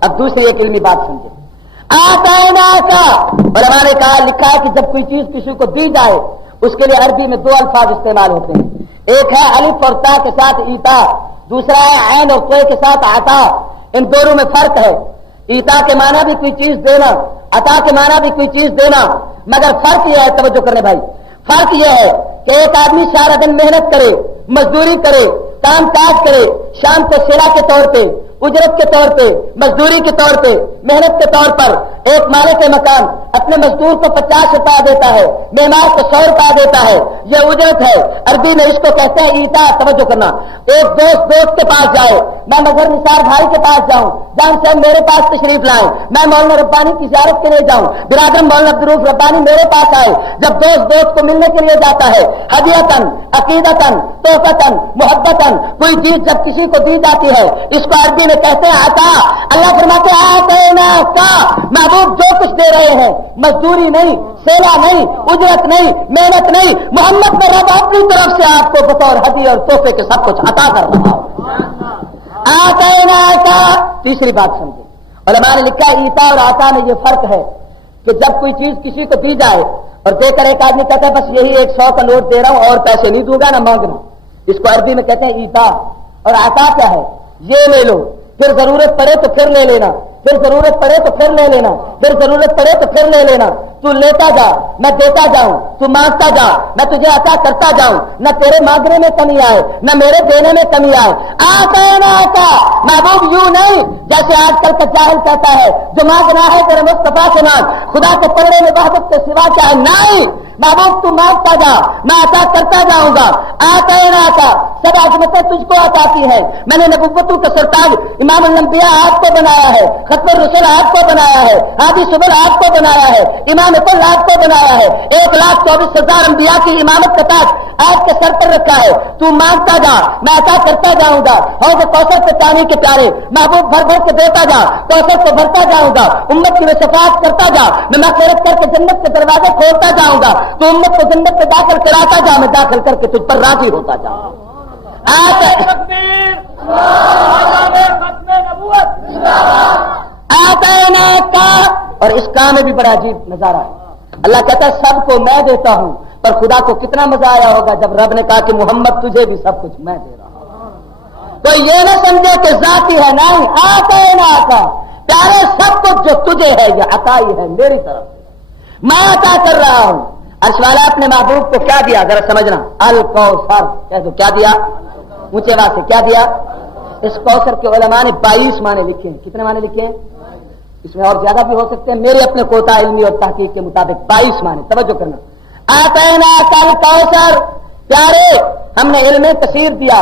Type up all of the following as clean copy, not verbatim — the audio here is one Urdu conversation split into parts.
اب دوسری ایک علمی بات سمجھے، آتینا کا علماء نے کہا لکھا ہے کہ جب کوئی چیز کسی کو دی جائے اس کے لیے عربی میں دو الفاظ استعمال ہوتے ہیں، ایک ہے الف اور تا کے ساتھ ایتا، دوسرا ہے عین اور توے کے ساتھ عطا۔ ان دونوں میں فرق ہے، ایتا کے معنی بھی کوئی چیز دینا، عطا کے معنی بھی کوئی چیز دینا، مگر فرق یہ ہے، توجہ کرنے بھائی، فرق یہ ہے کہ ایک آدمی سارا دن محنت کرے، مزدوری کرے، کام کاج کرے، شام کو سیرا کے طور پہ، اجرت کے طور پہ، مزدوری کے طور پہ، محنت کے طور پر ایک مالک مکان اپنے مزدور کو 50 روپیہ دیتا ہے، معمار کو 100 روپیہ دیتا ہے، یہ اجرت ہے۔ عربی میں اس کو کہتے ہیں ایتا۔ توجہ کرنا، ایک دوست کے پاس جائے، میں مظہر نثار بھائی کے پاس جاؤں، جان صاحب میرے پاس تشریف لائیں، میں مولانا ربانی کی زیارت کے لیے جاؤں، برادر مولانا عبدالرؤف ربانی میرے پاس آئے، جب دوست کو ملنے کے لیے جاتا ہے، ہدیتن، عقیدتن، تحفتن، محبتن، کوئی چیز جب کسی کو دی جاتی ہے اس کو عربی میں کہتے ہیں عطا۔ اللہ فرماتے ہیں آتینا کا، محبوب جو کچھ دے رہے ہیں، مزدوری نہیں، سیلا نہیں، اجرت نہیں، محنت نہیں، محمد میں رب اپنی طرف سے آپ کو بطور ہدیہ اور تحفے کے سب کچھ عطا کر رہا ہوں۔ آتینا کا۔ تیسری بات سمجھے، علماء نے لکھا ایتا اور عطا میں یہ فرق ہے کہ جب کوئی چیز کسی کو دی جائے اور دے کر ایک آدمی کہتا ہے بس یہی 100 کا نوٹ دے رہا ہوں اور پیسے نہیں دوں گا نہ مانگنا، اس کو عربی میں کہتے ہیں ایتا۔ اور عطا کیا ہے؟ یہ لے لو، پھر ضرورت پڑے تو پھر لے لینا، پھر ضرورت پڑے تو پھر لے لینا، پھر ضرورت پڑے تو پھر لے لینا، تو لیتا جا میں دیتا جاؤں، تو مانگتا جا میں تجھے عطا کرتا جاؤں، نہ تیرے مانگنے میں کمی آئے نہ میرے دینے میں کمی آئے۔ آتینا کا، محبوب یوں نہیں جیسے آج کل کا جاہل کہتا ہے جو مانگنا ہے تیرے مصطفیٰ سے مانگ، خدا کے پڑھنے میں وحدت کے سوا کیا ہے؟ نہیں محبوب، تو مانگتا جا میں عطا کرتا جاؤں گا۔ آتینا کا، سب عظمتیں تجھ کو عطا کی ہے، میں نے نبوتوں کا سرتاج امام الانبیاء آپ کو بنایا ہے، ختم الرسل آپ کو بنایا ہے، ہادی صبر آپ کو بنایا ہے، امام کل آپ کو بنایا ہے، 1,24,000 انبیاء کی امامت کا تاج آپ کے سر پر رکھا ہے، تو مانگتا جا میں عطا کرتا جاؤں گا۔ اور جو کوثر سے پانی کے پیارے محبوب بھر بھر کے دیتا جا، کوثر سے بھرتا جاؤں گا، امت کی میں شفاعت کرتا جا، میں مغفرت کر کے جنت کے دروازے کھولتا جاؤں گا، تو امت کو جنت میں داخل کراتا جا، میں داخل کر کے تجھ پر راضی ہوتا جاؤں۔ آتینا کا۔ اور اس کام میں بھی بڑا عجیب نظارہ ہے، اللہ کہتا ہے سب کو میں دیتا ہوں، پر خدا کو کتنا مزہ آیا ہوگا جب رب نے کہا کہ محمد تجھے بھی سب کچھ میں دے رہا ہوں۔ تو یہ نہ سمجھے کہ ذاتی ہے، نہیں، آتینا کا، پیارے سب کچھ جو تجھے ہے یہ عطا ہی ہے میری طرف سے، میں عطا کر رہا ہوں۔ عرش والا اپنے محبوب کو کیا دیا ذرا سمجھنا، الکوثر، کہہ دو کیا دیا، اونچے آواز سے کیا دیا؟ اس کوثر کے علماء نے 22 معنی لکھے ہیں۔ کتنے معنی لکھے ہیں؟ اس میں اور زیادہ بھی ہو سکتے ہیں، میرے اپنے کوتا علمی اور تحقیق کے مطابق 22 معنی۔ توجہ کرنا، آتینا کل کوثر، پیارے ہم نے علم کثیر دیا،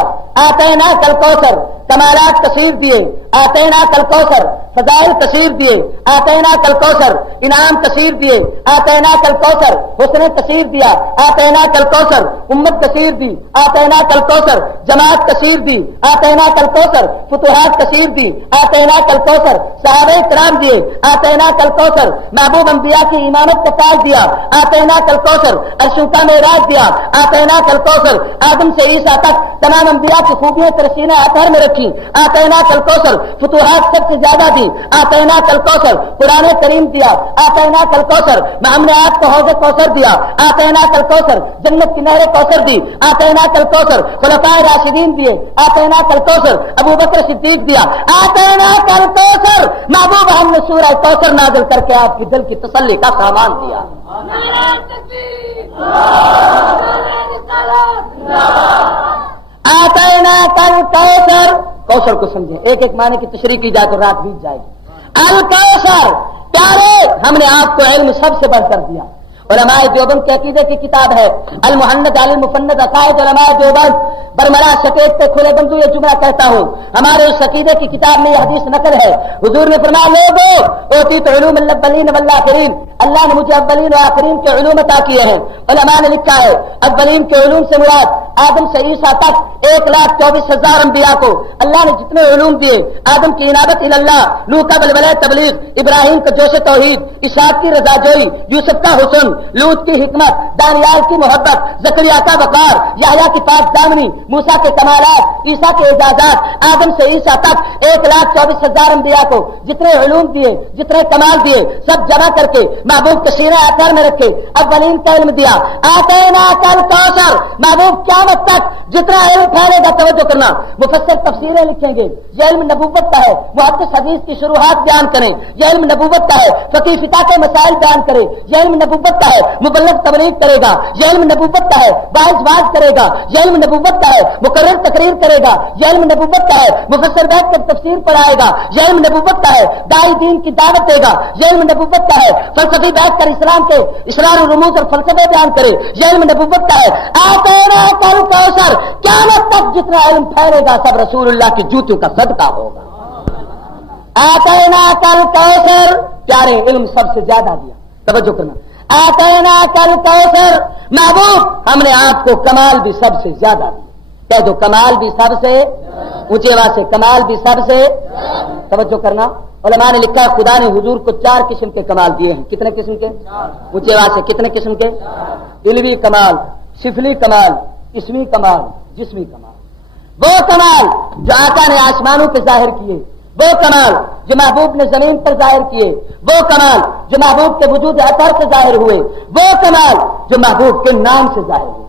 آتینا کل کوثر، کمالات کثیر دیے، آتینا کل کوثر، فضائل کثیر دیے، آتینا کل کوثر، انعام کثیر دیے، آتینا کل کوثر، حسن کثیر دیا، آتینا کل کوثر، امت کثیر دی، آتینا کل کوثر، جماعت کثیر دی، آتینا کل کوثر، فتوحات کثیر دی، آتینا کل کوثر، صحابہ کرام دیے، آتینا کل کوثر، محبوب انبیاء کی امامت کا تاج دیا، آتینا کل کوثر، عرشوں کا معراج دیا، آتینا کل کوثر، آدم سے عیسیٰ تک تمام انبیاء کی خوبیاں ترسینہ اطہر میں رکھی، آتینا کل کوثر، فتوحات سب سے زیادہ دی، آتینا کل کوثر، قرآن کریم دیا، آتینا کل کوثر، ہم نے آپ کو حوض کوثر دیا، آتینا کل کوثر، جنت کی نہر کوثر دی، آتینا کل کوثر، خلفائے راشدین دیے، آتینا کل کوثر، ابو بکر صدیق دیا، آتینا کل کوثر، محبوب ہم نے سورہ کوثر نازل کر کے آپ کی دل کی تسلی کا سامان دیا۔ آتینا کل کوثر، کوثر کو سمجھیں، ایک ایک معنی کی تشریح کی جائے تو رات بیت جائے گی۔ الکوثر، پیارے ہم نے آپ کو علم سب سے بڑھ کر دیا۔ علماء دیوبند کے عقیدے کی کتاب ہے المحند علی المفند عقائد علماء دیوبند، برملا سکیت پہ کھلے بندو یہ جملہ کہتا ہوں، ہمارے اس عقیدے کی کتاب میں یہ حدیث نقل ہے، حضور نے فرمایا لوگوں اوتیت علوم الاولین والآخرین، اللہ نے مجھے اولین و آخرین کے علوم عطا کیے ہیں۔ علماء نے لکھا ہے اولین کے علوم سے مراد آدم سے عیسیٰ تک 1,24,000 انبیاء کو اللہ نے جتنے علوم دیے، آدم کی انابت اللہ، نوح کا بلبلہ تبلیغ، ابراہیم کا جوش توحید، اسحاق کی رضا جوئی، یوسف کا حسن، لوط کی حکمت، دانیال کی محبت، زکریا کا وقار، یحییٰ کی پاک دامنی، موسیٰ کے کمالات، عیسیٰ کے اعجازات، آدم سے عیسیٰ تک 1,24,000 انبیاء کو جتنے علوم دیے، جتنے کمال دیے، سب جمع کر کے محبوب کے سینہ اطہر میں رکھے اولین کا علم دیا۔ آتیناک الکوثر، محبوب قیامت تک جتنا علم پھیلے گا، توجہ کرنا، مفسر تفسیریں لکھیں گے، یہ علم نبوت کا ہے، محدث حدیث کی شروحات بیان کریں، یہ علم نبوت کا ہے، فقیہ فقہ کے مسائل بیان کرے، یہ علم نبوت کا ہے، مبلغ تبلیغ کرے گا، یہ علم نبوت کا ہے، باعث واعظ کرے گا، یہ علم نبوت کا ہے، مقرر تقریر کرے گا، یہ علم نبوت کا ہے، مفسر بیٹھ کر تفسیر پڑھائے گا، یہ علم نبوت کا ہے، داعی دین کی دعوت دے گا، یہ علم نبوت کا ہے، فلسفی بیٹھ کر اسلام کے اسرار و رموز اور فلسفے بیان کرے، یہ علم نبوت کا ہے۔ آتیناک الکوثر، قیامت تک جتنا علم پھیلے گا سب رسول اللہ کی جوتیوں کا صدقہ ہوگا۔ آتیناک الکوثر، پیارے علم سب سے زیادہ دیا، توجہ کرنا، آتیناک الکوثر، محبوب ہم نے آپ کو کمال بھی سب سے زیادہ دیا، کہہ دو کمال بھی سب سے، اونچے آواز سے کمال بھی سب سے، توجہ کرنا، علماء نے لکھا ہے خدا نے حضور کو 4 قسم کے کمال دیے ہیں۔ کتنے قسم کے؟ اونچے آواز سے کتنے قسم کے؟ علوی کمال، سفلی کمال، اسمی کمال، جسمی کمال۔ وہ کمال جو آقا نے آسمانوں پہ ظاہر کیے، وہ کمال جو محبوب نے زمین پر ظاہر کیے، وہ کمال جو محبوب کے وجود اطہر سے ظاہر ہوئے، وہ کمال جو محبوب کے نام سے ظاہر ہوئے۔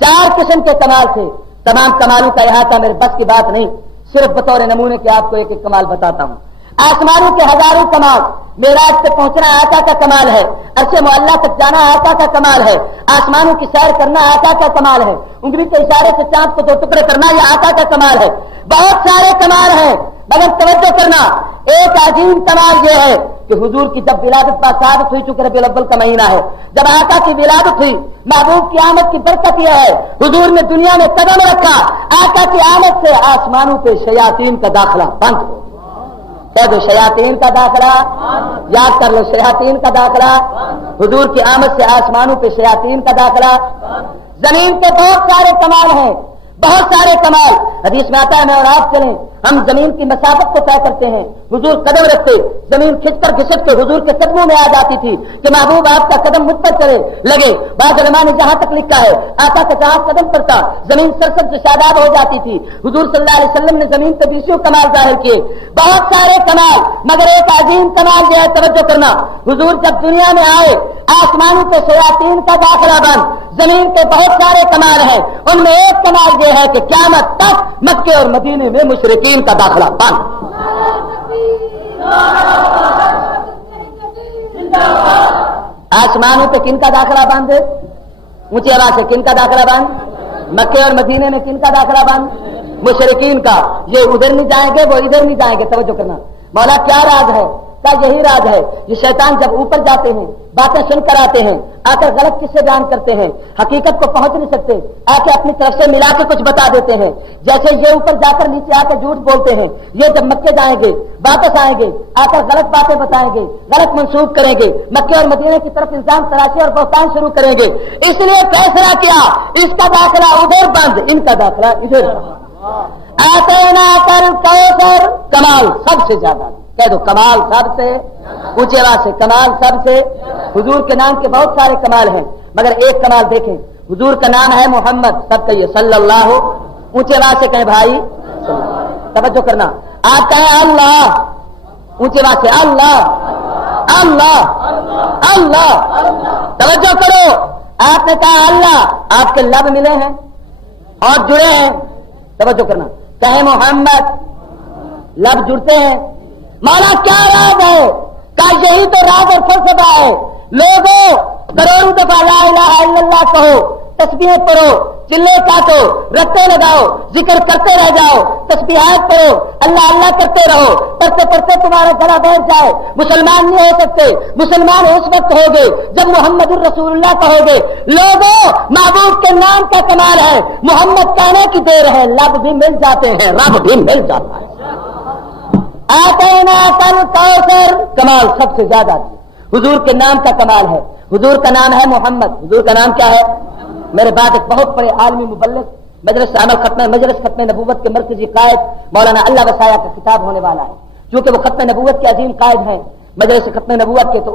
4 قسم کے کمال تھے، تمام کمالوں کا احاطہ میرے بس کی بات نہیں، صرف بطور نمونے کے آپ کو ایک ایک کمال بتاتا ہوں۔ آسمانوں کے ہزاروں کمال، معراج پہ پہنچنا آقا کا کمال ہے، عرش معلیٰ تک جانا آقا کا کمال ہے، آسمانوں کی سیر کرنا آقا کا کمال ہے، انگلی کے اشارے سے چاند کو 2 ٹکڑے کرنا یہ آقا کا کمال ہے۔ بہت سارے کمال ہیں، مگر توجہ کرنا، ایک عظیم کمال یہ ہے کہ حضور کی جب ولادت باثابت ہوئی، چونکہ ربیع الاول کا مہینہ ہے، جب آقا کی ولادت ہوئی، محبوب کی آمد کی برکت یہ ہے حضور نے دنیا میں قدم رکھا، آقا کی آمد سے آسمانوں پہ شیاطین کا داخلہ بند ہو، کہہ دو شیاطین کا داخلہ، یاد کر لو شیاطین کا داخلہ، حضور کی آمد سے آسمانوں پہ شیاطین کا داخلہ۔ زمین کے بہت سارے کمال ہیں، بہت سارے کمال، حدیث میں آتا ہے میں اور آپ چلیں، ہم زمین کی مسافت کو طے کرتے ہیں، حضور قدم رکھتے، زمین کھچ کر گھسٹ کے حضور کے قدموں میں آ جاتی تھی کہ محبوب آپ کا قدم مجھ پر چلے لگے۔ بعض علماء نے جہاں تک لکھا ہے آقا کا جہاں قدم پڑتا زمین سرسبز سے شاداب ہو جاتی تھی۔ حضور صلی اللہ علیہ وسلم نے زمین پہ 20 کمال ظاہر کیے، بہت سارے کمال، مگر ایک عظیم کمال یہ ہے، توجہ کرنا، حضور جب دنیا میں آئے آسمانوں پہ شیاطین کا داخلہ بند، زمین کے بہت سارے کمال ہیں، ان میں ایک کمال یہ ہے کہ قیامت تک مکے اور مدینے میں مشرکین کا داخلہ بند۔ آسمانوں پہ کن کا داخلہ بند ہے؟ اونچی آواز سے کن کا داخلہ بند؟ مکے اور مدینے میں کن کا داخلہ بند؟ مشرکین کا۔ یہ ادھر نہیں جائیں گے، وہ ادھر نہیں جائیں گے، توجہ کرنا۔ مولا کیا راز ہے؟ کا یہی راز ہے، یہ شیطان جب اوپر جاتے ہیں باتیں سن کر آتے ہیں، آ کر غلط قصے بیان کرتے ہیں، حقیقت کو پہنچ نہیں سکتے، آ کے اپنی طرف سے ملا کے کچھ بتا دیتے ہیں، جیسے یہ اوپر جا کر نیچے آ کر جھوٹ بولتے ہیں، یہ جب مکے جائیں گے واپس آئیں گے آ کر غلط باتیں بتائیں گے، غلط منسوخ کریں گے، مکے اور مدینے کی طرف الزام تراشی اور بہتان شروع کریں گے، اس لیے فیصلہ کیا اس کا داخلہ ادھر بند، ان کا داخلہ ادھر۔ آتیناک الکوثر، کمال سب سے زیادہ، کہہ دو کمال سب سے، اونچے آواز سے کمال سب سے۔ حضور کے نام کے بہت سارے کمال ہیں، مگر ایک کمال دیکھیں، حضور کا نام ہے محمد، سب کہیے صلی اللہ، اونچے آواز سے کہیں بھائی، توجہ کرنا، آپ کہیں اللہ، اونچے آواز سے اللہ اللہ اللہ، توجہ کرو، آپ نے کہا اللہ، آپ کے لب ملے ہیں اور جڑے ہیں، توجہ کرنا، کہیں محمد، لب جڑتے ہیں، مولا کیا راز ہے؟ کہ یہی تو راز اور فلسفہ ہے، لوگوں کروڑوں دفعہ لا الہ الا اللہ کہو، تسبیح پڑھو، چلے کاٹو، رتے لگاؤ، ذکر کرتے رہ جاؤ، تسبیحات پڑھو، اللہ اللہ کرتے رہو، پڑھتے پڑھتے تمہارا گلا بیٹھ جائے، مسلمان نہیں ہو سکتے، مسلمان اس وقت ہوگے جب محمد الرسول اللہ کہو گے۔ لوگوں محبوب کے نام کا کمال ہے، محمد کہنے کی دیر ہے، لب بھی مل جاتے ہیں، رب بھی مل جاتا ہے۔ آتیناک الکوثر، کمال سب سے زیادہ دیا، حضور کے نام کا کمال ہے. حضور کا نام ہے محمد. حضور کا نام کیا ہے؟ میرے بعد ایک بہت بڑے عالمی مبلغ مجلس ختم نبوت کے مرکزی قائد مولانا اللہ وسایا کا خطاب ہونے والا ہے. چونکہ وہ ختم نبوت کے عظیم قائد ہیں مجلس ختم نبوت کے، تو